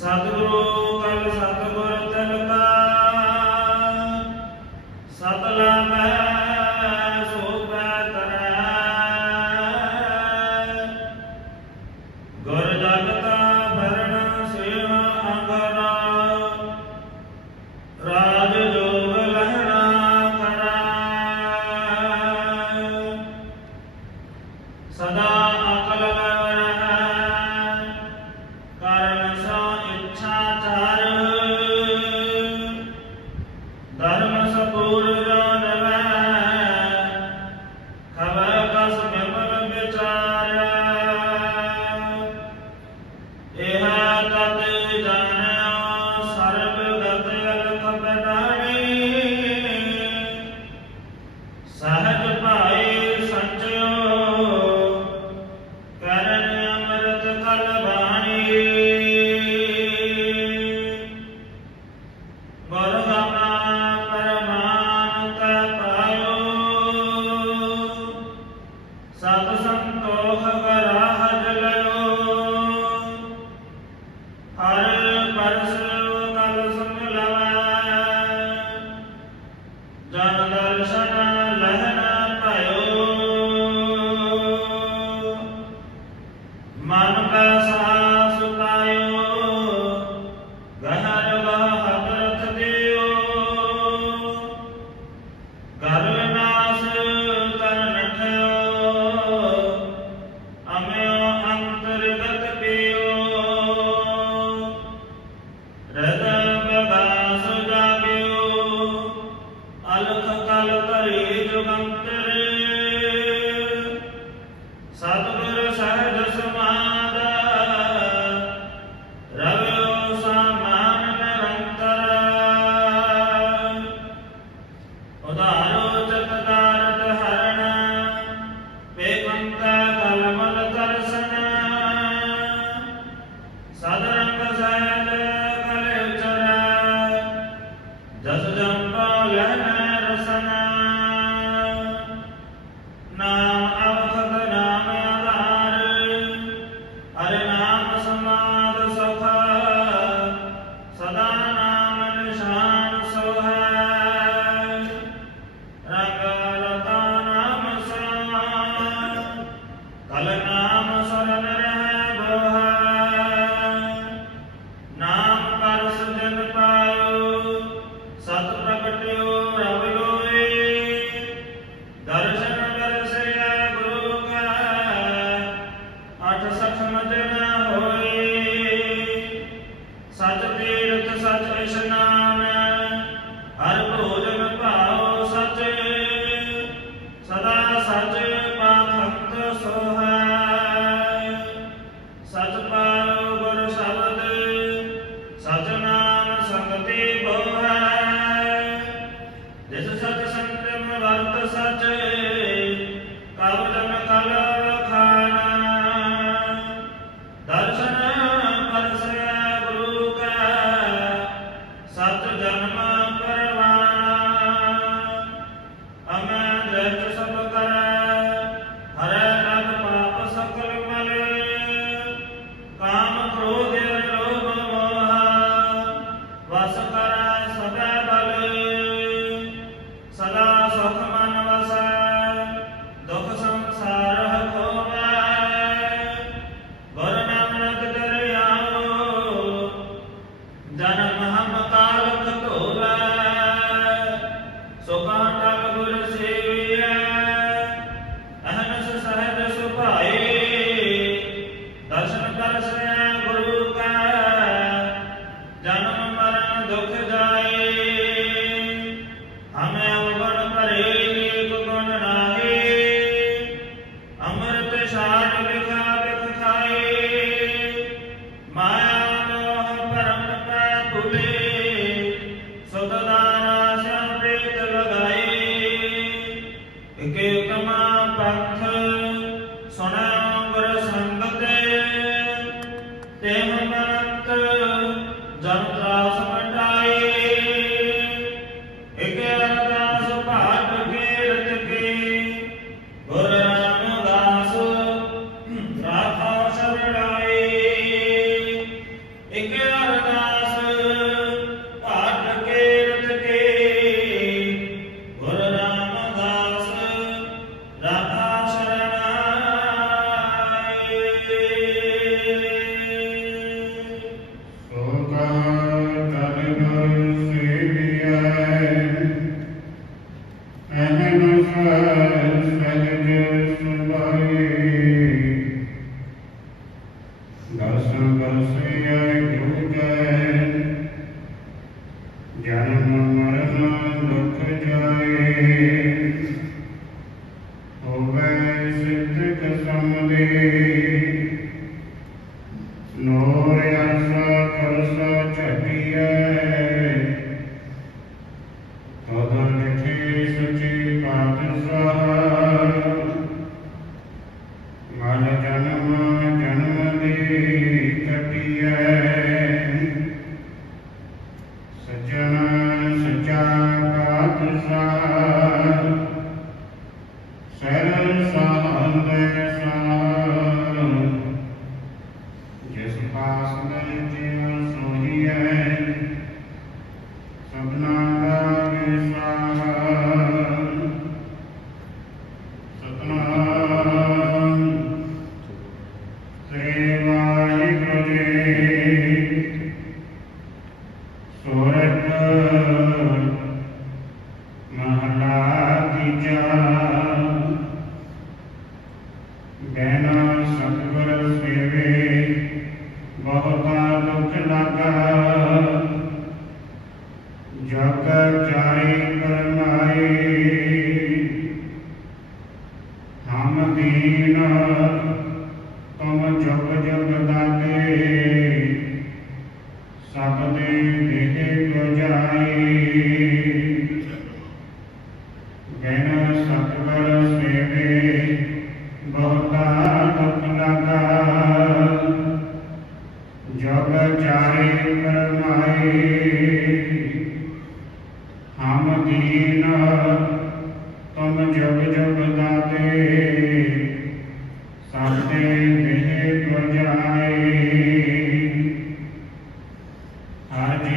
ਸਤਿਗੁਰੂ ਕਲ ਸਤਿਗੁਰ ਤਿਲਕਾ ਸਤਲਾ ਮੈਂ ਅਲਖ ਕਲ ਧਰੀ ਜੁਗੰਤਰ done ਸਭ ਦੇ ਦੇਹ ਬੁਝਾਏ ਬਿਨ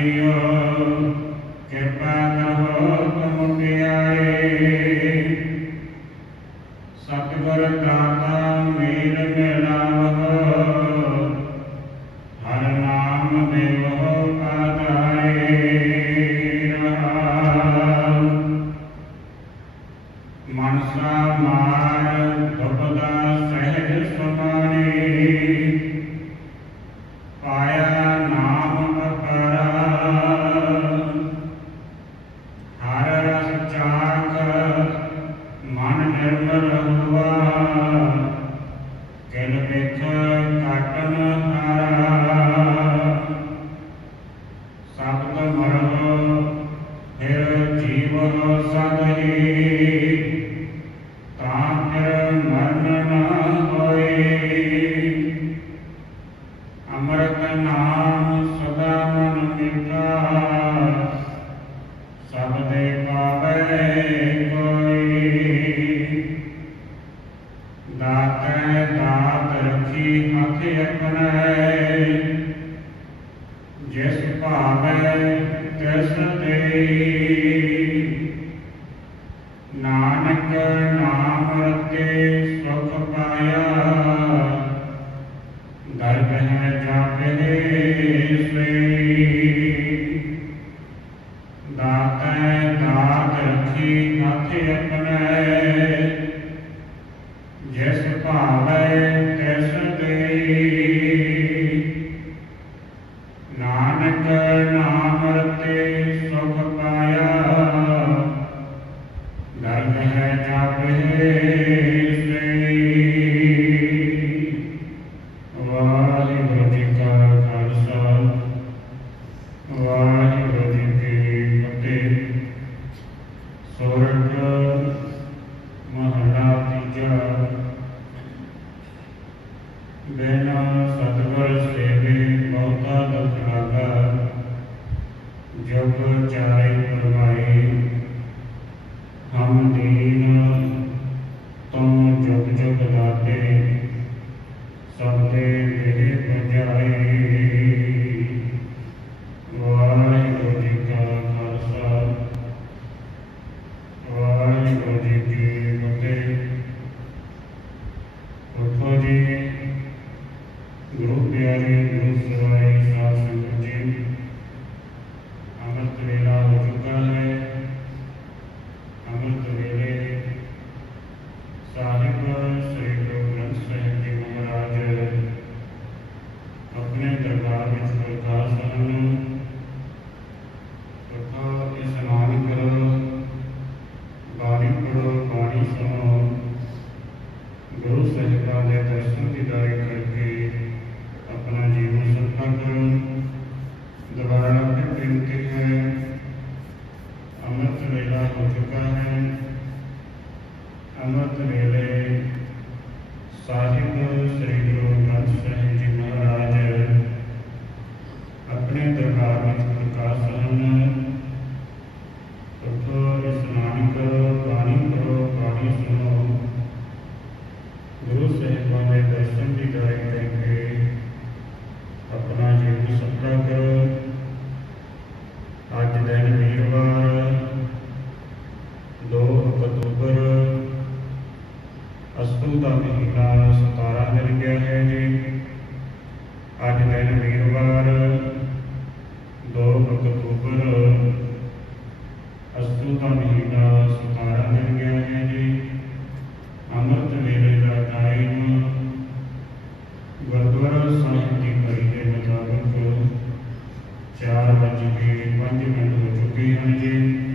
Senhor. ਚਾਰੇ ਪਰਵਾਏ ਹਮ ਦੀਨ ਤੋਂ ਜੁਗ ਜੁਗ ਲਾਤੇ ਸਭ ਦੇ ਦੇਹ ਪਜਾਏ ਵਾਹਿਗੁਰੂ ਜੀ ਕਾ ਖਾਲਸਾ, ਵਾਹਿਗੁਰੂ ਜੀ ਕੀ ਅਸਤੂ ਦਾ ਮਹੀਨਾ 17 ਦਿਨ ਗਿਆ ਹੈ ਜੀ। ਅੱਜ ਦਿਨ ਵੀਰਵਾਰ 2 ਅਕਤੂਬਰ, ਅਸਤੂ ਦਾ ਮਹੀਨਾ 17 ਮਿਲ ਗਿਆ ਹੈ ਜੀ। ਅੰਮ੍ਰਿਤ ਵੇਲੇ ਦਾ ਟਾਈਮ ਗੁਰਦੁਆਰਾ ਸਾਹਿਬ ਦੀ ਘੜੀ ਦੇ ਮੁਤਾਬਕ 4 ਵਜੇ ਕੇ 5 ਮਿੰਟ ਹੋ ਚੁੱਕੇ ਹਨ ਜੀ।